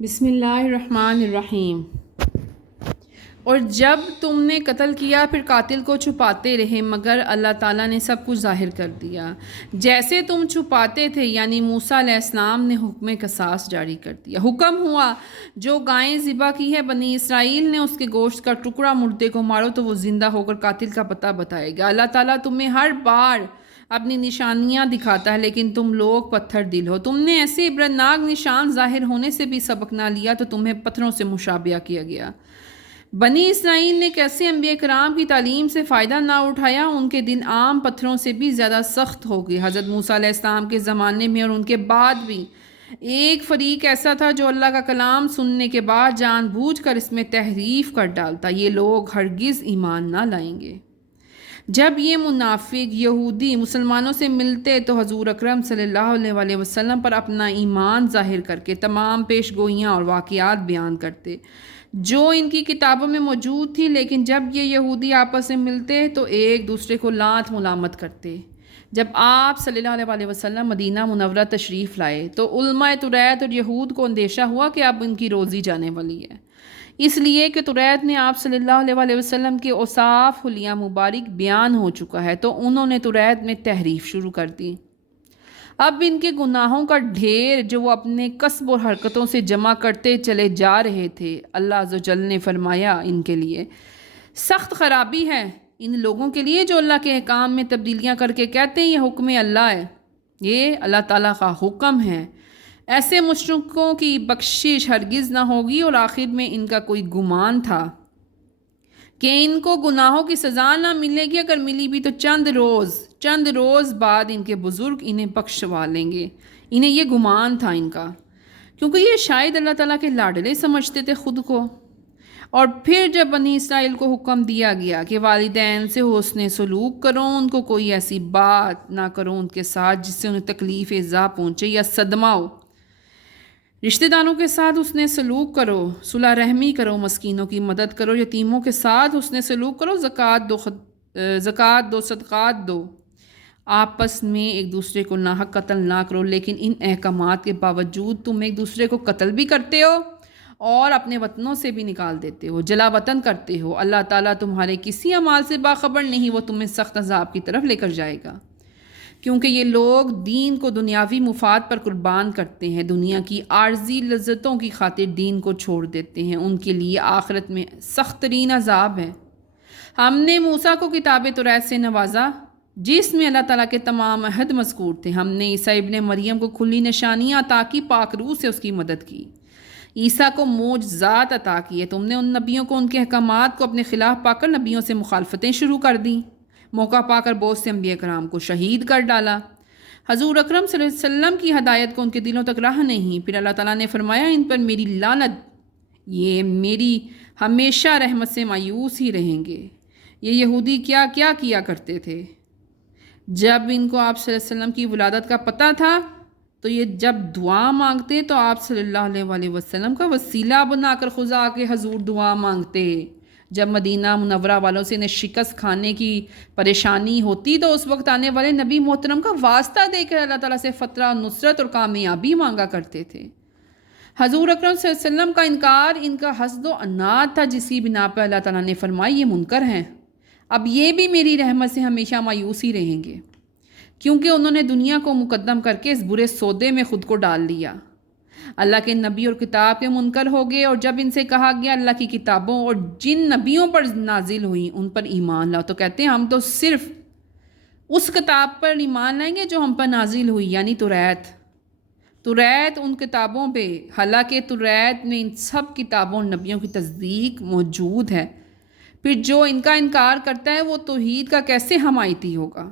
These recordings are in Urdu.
بسم اللہ الرحمن الرحیم۔ اور جب تم نے قتل کیا پھر قاتل کو چھپاتے رہے مگر اللہ تعالیٰ نے سب کچھ ظاہر کر دیا جیسے تم چھپاتے تھے، یعنی موسیٰ علیہ السلام نے حکم قصاص جاری کر دیا۔ حکم ہوا جو گائیں ذبح کی ہے بنی اسرائیل نے اس کے گوشت کا ٹکڑا مردے کو مارو تو وہ زندہ ہو کر قاتل کا پتہ بتائے گا۔ اللہ تعالیٰ تمہیں ہر بار اپنی نشانیاں دکھاتا ہے لیکن تم لوگ پتھر دل ہو۔ تم نے ایسے عبرتناک نشان ظاہر ہونے سے بھی سبق نہ لیا تو تمہیں پتھروں سے مشابہہ کیا گیا۔ بنی اسرائیل نے کیسے انبیاء کرام کی تعلیم سے فائدہ نہ اٹھایا، ان کے دل عام پتھروں سے بھی زیادہ سخت ہو گئے۔ حضرت موسیٰ علیہ السلام کے زمانے میں اور ان کے بعد بھی ایک فریق ایسا تھا جو اللہ کا کلام سننے کے بعد جان بوجھ کر اس میں تحریف کر ڈالتا۔ یہ لوگ ہرگز ایمان نہ لائیں گے۔ جب یہ منافق یہودی مسلمانوں سے ملتے تو حضور اکرم صلی اللہ علیہ وسلم پر اپنا ایمان ظاہر کر کے تمام پیش گوئیاں اور واقعات بیان کرتے جو ان کی کتابوں میں موجود تھی، لیکن جب یہ یہودی آپس میں ملتے تو ایک دوسرے کو لعنت ملامت کرتے۔ جب آپ صلی اللہ علیہ وسلم مدینہ منورہ تشریف لائے تو علماء توریت اور یہود کو اندیشہ ہوا کہ اب ان کی روزی جانے والی ہے، اس لیے کہ توریت میں آپ صلی اللہ علیہ وسلم کے اوصاف حلیہ مبارک بیان ہو چکا ہے، تو انہوں نے توریت میں تحریف شروع کر دی۔ اب ان کے گناہوں کا ڈھیر جو وہ اپنے کسب اور حرکتوں سے جمع کرتے چلے جا رہے تھے، اللہ عز و جل نے فرمایا ان کے لیے سخت خرابی ہے ان لوگوں کے لیے جو اللہ کے احکام میں تبدیلیاں کر کے کہتے ہیں یہ حکم اللہ ہے، یہ اللہ تعالیٰ کا حکم ہے۔ ایسے مشرکوں کی بخشش ہرگز نہ ہوگی، اور آخر میں ان کا کوئی گمان تھا کہ ان کو گناہوں کی سزا نہ ملے گی، اگر ملی بھی تو چند روز بعد ان کے بزرگ انہیں بخشوا لیں گے۔ انہیں یہ گمان تھا ان کا، کیونکہ یہ شاید اللہ تعالیٰ کے لاڈلے سمجھتے تھے خود کو۔ اور پھر جب بنی اسرائیل کو حکم دیا گیا کہ والدین سے حسن سلوک کرو، ان کو کوئی ایسی بات نہ کرو ان کے ساتھ جس سے انہیں تکلیف ایذا پہنچے یا صدمہ ہو، رشتہ داروں کے ساتھ حسن سلوک کرو، صلح رحمی کرو، مسکینوں کی مدد کرو، یتیموں کے ساتھ حسن سلوک کرو، زکوٰۃ دو، صدقات دو، آپس میں ایک دوسرے کو ناحق قتل نہ کرو۔ لیکن ان احکامات کے باوجود تم ایک دوسرے کو قتل بھی کرتے ہو اور اپنے وطنوں سے بھی نکال دیتے ہو، جلا وطن کرتے ہو۔ اللہ تعالیٰ تمہارے کسی اعمال سے باخبر نہیں، وہ تمہیں سخت عذاب کی طرف لے کر جائے گا، کیونکہ یہ لوگ دین کو دنیاوی مفاد پر قربان کرتے ہیں، دنیا کی عارضی لذتوں کی خاطر دین کو چھوڑ دیتے ہیں، ان کے لیے آخرت میں سخت ترین عذاب ہے۔ ہم نے موسیٰ کو کتاب توریت سے نوازا جس میں اللہ تعالیٰ کے تمام عہد مذکور تھے۔ ہم نے عیسیٰ ابن مریم کو کھلی نشانیاں عطا کی، پاک روح سے اس کی مدد کی، عیسیٰ کو معجزات عطا کیے۔ تم نے ان نبیوں کو ان کے احکامات کو اپنے خلاف پا کر نبیوں سے مخالفتیں شروع کر دیں، موقع پا کر بہت سے انبیاء کرام کو شہید کر ڈالا۔ حضور اکرم صلی اللہ علیہ وسلم کی ہدایت کو ان کے دلوں تک راہ نہیں۔ پھر اللہ تعالیٰ نے فرمایا ان پر میری لعنت، یہ میری ہمیشہ رحمت سے مایوس ہی رہیں گے۔ یہ یہودی کیا کیا کیا کرتے تھے، جب ان کو آپ صلی اللہ علیہ وسلم کی ولادت کا پتہ تھا تو یہ جب دعا مانگتے تو آپ صلی اللہ علیہ وسلم کا وسیلہ بنا کر خدا کے حضور دعا مانگتے۔ جب مدینہ منورہ والوں سے انہیں شکست کھانے کی پریشانی ہوتی تو اس وقت آنے والے نبی محترم کا واسطہ دے کر اللہ تعالیٰ سے فتح، نصرت اور کامیابی مانگا کرتے تھے۔ حضور اکرم صلی اللہ علیہ وسلم کا انکار ان کا حسد و عناد تھا، جس کی بنا پر اللہ تعالیٰ نے فرمایا یہ منکر ہیں، اب یہ بھی میری رحمت سے ہمیشہ مایوس ہی رہیں گے، کیونکہ انہوں نے دنیا کو مقدم کر کے اس برے سودے میں خود کو ڈال لیا۔ اللہ کے نبی اور کتاب کے منکر ہو گئے، اور جب ان سے کہا گیا اللہ کی کتابوں اور جن نبیوں پر نازل ہوئیں ان پر ایمان لاؤ، تو کہتے ہیں ہم تو صرف اس کتاب پر ایمان لائیں گے جو ہم پر نازل ہوئی، یعنی توریت ان کتابوں پہ، حالانکہ توریت میں ان سب کتابوں اور نبیوں کی تصدیق موجود ہے۔ پھر جو ان کا انکار کرتا ہے وہ توحید کا کیسے حمایتی ہوگا،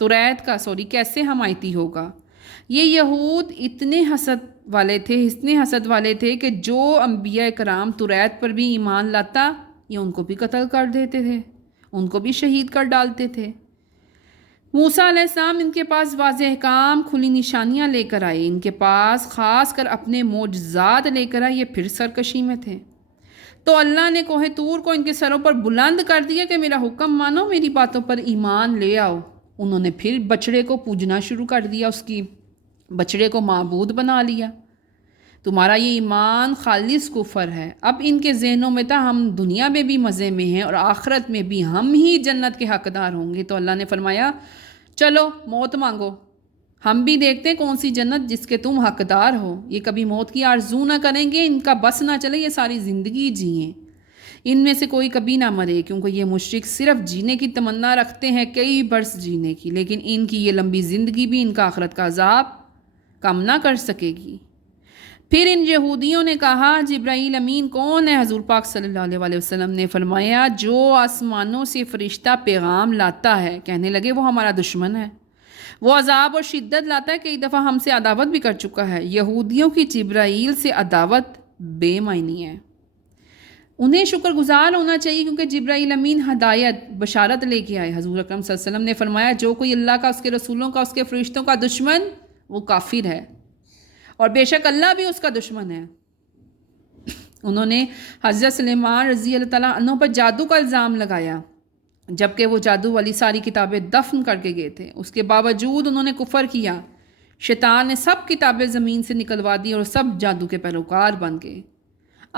توریت کا کیسے حمایتی ہوگا؟ یہ یہود اتنے حسد والے تھے کہ جو انبیاء کرام توریت پر بھی ایمان لاتا یہ ان کو بھی قتل کر دیتے تھے، ان کو بھی شہید کر ڈالتے تھے۔ موسیٰ علیہ السلام ان کے پاس واضح احکام، کھلی نشانیاں لے کر آئے، ان کے پاس خاص کر اپنے معجزات لے کر آئے، یہ پھر سرکشی میں تھے، تو اللہ نے کوہ طور کو ان کے سروں پر بلند کر دیا کہ میرا حکم مانو، میری باتوں پر ایمان لے آؤ۔ انہوں نے پھر بچڑے کو پوجنا شروع کر دیا، بچڑے کو معبود بنا لیا۔ تمہارا یہ ایمان خالص کفر ہے۔ اب ان کے ذہنوں میں تھا ہم دنیا میں بھی مزے میں ہیں اور آخرت میں بھی ہم ہی جنت کے حقدار ہوں گے۔ تو اللہ نے فرمایا چلو موت مانگو، ہم بھی دیکھتے ہیں کون سی جنت جس کے تم حقدار ہو۔ یہ کبھی موت کی آرزو نہ کریں گے، ان کا بس نہ چلے یہ ساری زندگی جئیں، ان میں سے کوئی کبھی نہ مرے، کیونکہ یہ مشرک صرف جینے کی تمنا رکھتے ہیں، کئی برس جینے کی، لیکن ان کی یہ لمبی زندگی بھی ان کا آخرت کا عذاب کم نہ کر سکے گی۔ پھر ان یہودیوں نے کہا جبرائیل امین کون ہے؟ حضور پاک صلی اللہ علیہ وسلم نے فرمایا جو آسمانوں سے فرشتہ پیغام لاتا ہے۔ کہنے لگے وہ ہمارا دشمن ہے، وہ عذاب اور شدت لاتا ہے، کئی دفعہ ہم سے عداوت بھی کر چکا ہے۔ یہودیوں کی جبرائیل سے عداوت بے معنی ہے، انہیں شکر گزار ہونا چاہیے کیونکہ جبرائیل امین ہدایت بشارت لے کے آئے۔ حضور اکرم صلی اللہ علیہ وسلم نے فرمایا جو کوئی اللہ کا، اس کے رسولوں کا، اس کے فرشتوں کا دشمن وہ کافر ہے، اور بے شک اللہ بھی اس کا دشمن ہے۔ انہوں نے حضرت سلیمان رضی اللہ تعالیٰ عنہ پر جادو کا الزام لگایا، جبکہ وہ جادو والی ساری کتابیں دفن کر کے گئے تھے۔ اس کے باوجود انہوں نے کفر کیا، شیطان نے سب کتابیں زمین سے نکلوا دی اور سب جادو کے پیروکار بن گئے۔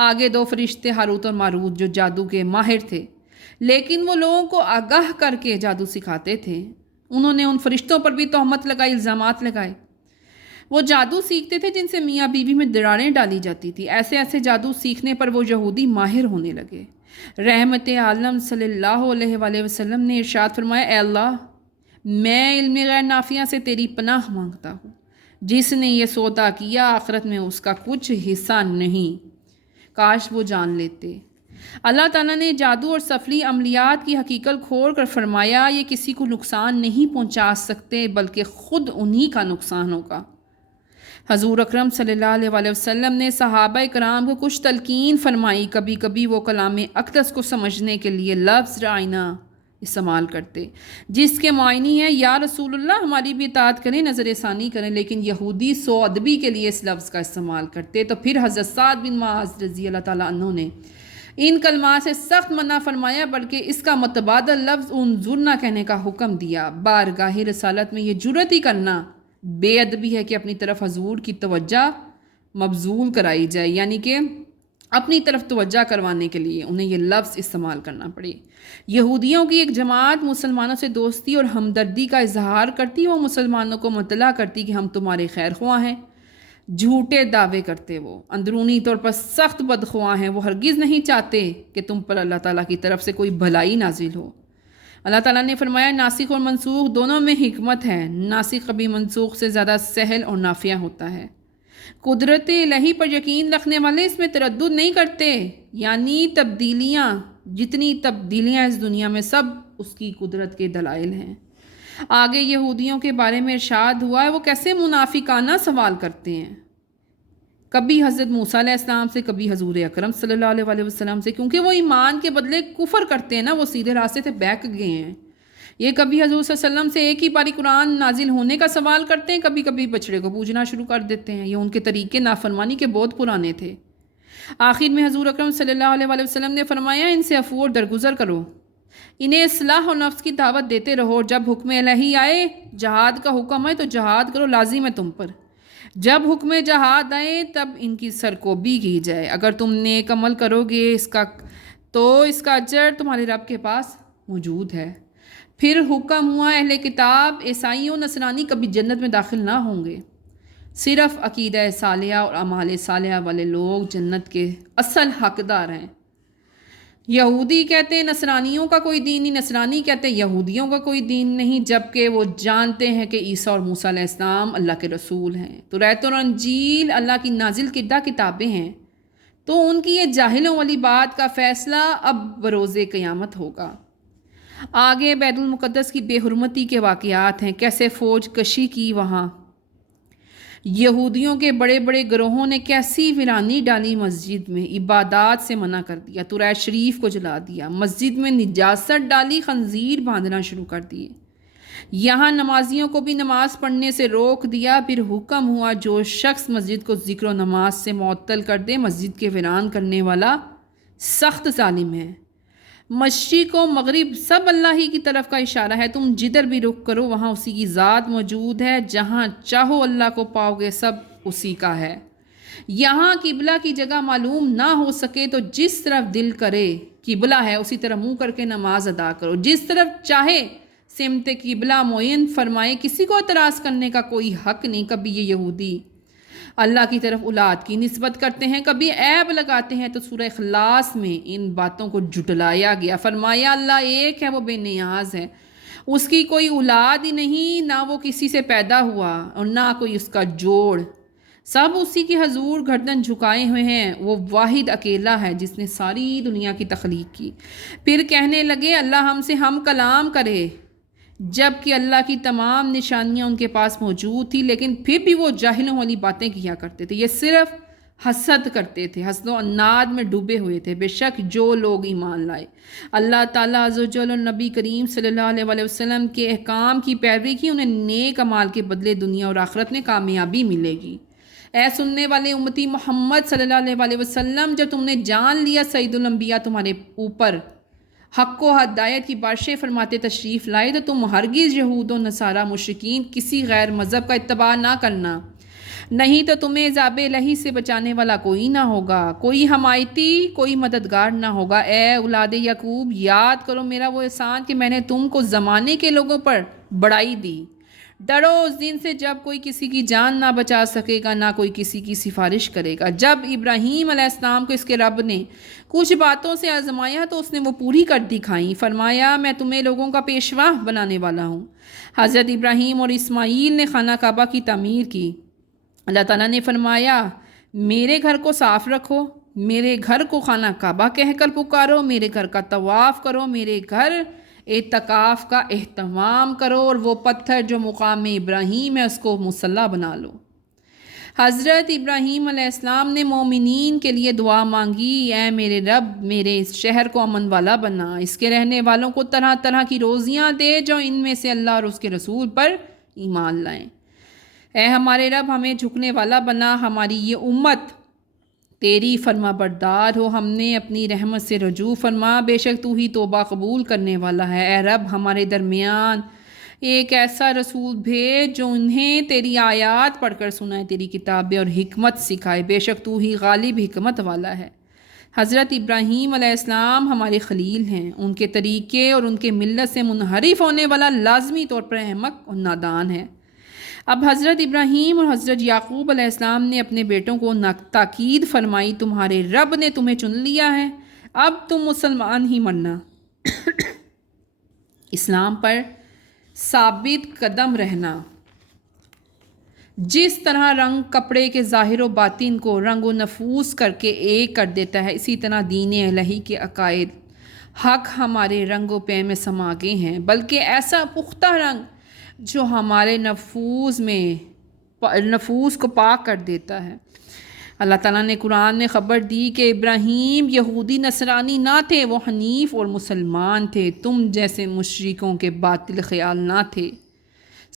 آگے دو فرشتے ہاروت اور ماروت جو جادو کے ماہر تھے، لیکن وہ لوگوں کو آگاہ کر کے جادو سکھاتے تھے۔ انہوں نے ان فرشتوں پر بھی تہمت لگائی، الزامات لگائے۔ وہ جادو سیکھتے تھے جن سے میاں بیوی میں دراریں ڈالی جاتی تھی۔ ایسے ایسے جادو سیکھنے پر وہ یہودی ماہر ہونے لگے۔ رحمت عالم صلی اللہ علیہ وآلہ وسلم نے ارشاد فرمایا اے اللہ میں علم غیر نافیہ سے تیری پناہ مانگتا ہوں، جس نے یہ سودا کیا آخرت میں اس کا کچھ حصہ نہیں، کاش وہ جان لیتے۔ اللہ تعالیٰ نے جادو اور سفلی عملیات کی حقیقت کھول کر فرمایا یہ کسی کو نقصان نہیں پہنچا سکتے بلکہ خود انہی کا نقصان ہوگا۔ حضور اکرم صلی اللہ علیہ وآلہ وسلم نے صحابہ کرام کو کچھ تلقین فرمائی۔ کبھی کبھی وہ کلام اقدس کو سمجھنے کے لیے لفظ رائنا استعمال کرتے، جس کے معنی ہے یا رسول اللہ ہماری بھی اطاعت کریں، نظر ثانی کریں، لیکن یہودی سو ادبی کے لیے اس لفظ کا استعمال کرتے۔ تو پھر حضرت سعد بن معاذ رضی اللہ تعالیٰ عنہ نے ان کلمات سے سخت منع فرمایا، بلکہ اس کا متبادل لفظ انظرنا کہنے کا حکم دیا۔ بارگاہ رسالت میں یہ جرأت ہی کرنا بے ادبی ہے کہ اپنی طرف حضور کی توجہ مبذول کرائی جائے، یعنی کہ اپنی طرف توجہ کروانے کے لیے انہیں یہ لفظ استعمال کرنا پڑے۔ یہودیوں کی ایک جماعت مسلمانوں سے دوستی اور ہمدردی کا اظہار کرتی، وہ مسلمانوں کو مطلع کرتی کہ ہم تمہارے خیر خواہ ہیں۔ جھوٹے دعوے کرتے، وہ اندرونی طور پر سخت بدخواہ ہیں، وہ ہرگز نہیں چاہتے کہ تم پر اللہ تعالیٰ کی طرف سے کوئی بھلائی نازل ہو۔ اللہ تعالیٰ نے فرمایا ناسخ اور منسوخ دونوں میں حکمت ہے، ناسخ کبھی منسوخ سے زیادہ سہل اور نافع ہوتا ہے۔ قدرت الہی پر یقین رکھنے والے اس میں تردد نہیں کرتے، یعنی تبدیلیاں، جتنی تبدیلیاں اس دنیا میں سب اس کی قدرت کے دلائل ہیں۔ آگے یہودیوں کے بارے میں ارشاد ہوا ہے وہ کیسے منافقانہ سوال کرتے ہیں، کبھی حضرت موسیٰ علیہ السلام سے، کبھی حضور اکرم صلی اللہ علیہ وآلہ وسلم سے، کیونکہ وہ ایمان کے بدلے کفر کرتے ہیں نا، وہ سیدھے راستے سے بیک گئے ہیں۔ یہ کبھی حضور صلی اللہ علیہ وسلم سے ایک ہی باری قرآن نازل ہونے کا سوال کرتے ہیں، کبھی کبھی بچڑے کو پوجنا شروع کر دیتے ہیں۔ یہ ان کے طریقے نافرمانی کے بہت پرانے تھے۔ آخر میں حضور اکرم صلی اللہ علیہ وآلہ وسلم نے فرمایا ان سے عفو اور درگزر کرو، انہیں اصلاح اور نفس کی دعوت دیتے رہو، جب حکم الہی آئے، جہاد کا حکم ہے تو جہاد کرو، لازم ہے تم پر، جب حکم جہاد آئے تب ان کی سرکوبی کی جائے، اگر تم نیک عمل کرو گے تو اس کا اجر تمہارے رب کے پاس موجود ہے۔ پھر حکم ہوا اہل کتاب عیسائی و نصرانی کبھی جنت میں داخل نہ ہوں گے، صرف عقیدہ صالحہ اور اعمال صالحہ والے لوگ جنت کے اصل حقدار ہیں۔ یہودی کہتے ہیں نصرانیوں کا کوئی دین نہیں، نصرانی کہتے ہیں یہودیوں کا کوئی دین نہیں، جبکہ وہ جانتے ہیں کہ عیسیٰ اور موسیٰ علیہ السلام اللہ کے رسول ہیں۔ توریت اور انجیل اللہ کی نازل کردہ کتابیں ہیں، تو ان کی یہ جاہلوں والی بات کا فیصلہ اب بروز قیامت ہوگا۔ آگے بیت المقدس کی بے حرمتی کے واقعات ہیں، کیسے فوج کشی کی وہاں، یہودیوں کے بڑے بڑے گروہوں نے کیسی ویرانی ڈالی، مسجد میں عبادات سے منع کر دیا، ترائے شریف کو جلا دیا، مسجد میں نجاست ڈالی، خنزیر باندھنا شروع کر دیے، یہاں نمازیوں کو بھی نماز پڑھنے سے روک دیا۔ پھر حکم ہوا جو شخص مسجد کو ذکر و نماز سے معطل کر دے مسجد کے ویران کرنے والا سخت ظالم ہے۔ مشرق و مغرب سب اللہ ہی کی طرف کا اشارہ ہے، تم جدھر بھی رخ کرو وہاں اسی کی ذات موجود ہے، جہاں چاہو اللہ کو پاؤ گے، سب اسی کا ہے۔ یہاں قبلہ کی جگہ معلوم نہ ہو سکے تو جس طرف دل کرے قبلہ ہے اسی طرح منہ کر کے نماز ادا کرو، جس طرف چاہے سمت قبلہ معین فرمائے، کسی کو اعتراض کرنے کا کوئی حق نہیں۔ کبھی یہ یہودی اللہ کی طرف اولاد کی نسبت کرتے ہیں، کبھی عیب لگاتے ہیں، تو سورہ اخلاص میں ان باتوں کو جھٹلایا گیا، فرمایا اللہ ایک ہے، وہ بے نیاز ہے، اس کی کوئی اولاد ہی نہیں، نہ وہ کسی سے پیدا ہوا اور نہ کوئی اس کا جوڑ، سب اسی کی حضور گردن جھکائے ہوئے ہیں، وہ واحد اکیلا ہے جس نے ساری دنیا کی تخلیق کی۔ پھر کہنے لگے اللہ ہم سے ہم کلام کرے، جب کہ اللہ کی تمام نشانیاں ان کے پاس موجود تھی، لیکن پھر بھی وہ جاہلوں والی باتیں کیا کرتے تھے، یہ صرف حسد کرتے تھے، حسد و عناد میں ڈوبے ہوئے تھے۔ بے شک جو لوگ ایمان لائے، اللہ تعالیٰ عز و جل اور نبی کریم صلی اللہ علیہ وسلم کے احکام کی پیروی کی، انہیں نیک اعمال کے بدلے دنیا اور آخرت میں کامیابی ملے گی۔ اے سننے والے امتی محمد صلی اللہ علیہ وسلم، جب تم نے جان لیا سید الانبیاء تمہارے اوپر حق و ہدایت کی بارشیں فرماتے تشریف لائے، تو تم ہرگز یہود و نصارہ مشرکین کسی غیر مذہب کا اتباع نہ کرنا، نہیں تو تمہیں عذاب الہی سے بچانے والا کوئی نہ ہوگا، کوئی حمایتی، کوئی مددگار نہ ہوگا۔ اے اولاد یعقوب، یاد کرو میرا وہ احسان کہ میں نے تم کو زمانے کے لوگوں پر بڑائی دی۔ ڈرو اس دن سے جب کوئی کسی کی جان نہ بچا سکے گا، نہ کوئی کسی کی سفارش کرے گا۔ جب ابراہیم علیہ السلام کو اس کے رب نے کچھ باتوں سے آزمایا تو اس نے وہ پوری کر دکھائیں، فرمایا میں تمہیں لوگوں کا پیشوا بنانے والا ہوں۔ حضرت ابراہیم اور اسماعیل نے خانہ کعبہ کی تعمیر کی۔ اللہ تعالیٰ نے فرمایا میرے گھر کو صاف رکھو، میرے گھر کو خانہ کعبہ کہہ کر پکارو، میرے گھر کا طواف کرو، میرے گھر اعتکاف کا اہتمام کرو، اور وہ پتھر جو مقام ابراہیم ہے اس کو مصلی بنا لو۔ حضرت ابراہیم علیہ السلام نے مومنین کے لیے دعا مانگی، اے میرے رب میرے اس شہر کو امن والا بنا، اس کے رہنے والوں کو طرح طرح کی روزیاں دے جو ان میں سے اللہ اور اس کے رسول پر ایمان لائیں۔ اے ہمارے رب ہمیں جھکنے والا بنا، ہماری یہ امت تیری فرما بردار ہو، ہم نے اپنی رحمت سے رجوع فرما، بے شک تو ہی توبہ قبول کرنے والا ہے۔ اے رب ہمارے درمیان ایک ایسا رسول بھیج جو انہیں تیری آیات پڑھ کر سنائے، تیری کتابیں اور حکمت سکھائے، بے شک تو ہی غالب حکمت والا ہے۔ حضرت ابراہیم علیہ السلام ہمارے خلیل ہیں، ان کے طریقے اور ان کے ملت سے منحرف ہونے والا لازمی طور پر احمق اور نادان ہے۔ اب حضرت ابراہیم اور حضرت یعقوب علیہ السلام نے اپنے بیٹوں کو تاکید فرمائی، تمہارے رب نے تمہیں چن لیا ہے، اب تم مسلمان ہی مرنا، اسلام پر ثابت قدم رہنا۔ جس طرح رنگ کپڑے کے ظاہر و باطن کو رنگ و نفوس کر کے ایک کر دیتا ہے، اسی طرح دین الہی کے عقائد حق ہمارے رنگ و پے میں سما گئے ہیں، بلکہ ایسا پختہ رنگ جو ہمارے نفوس کو پاک کر دیتا ہے۔ اللہ تعالیٰ نے قرآن میں خبر دی کہ ابراہیم یہودی نصرانی نہ تھے، وہ حنیف اور مسلمان تھے، تم جیسے مشرکوں کے باطل خیال نہ تھے۔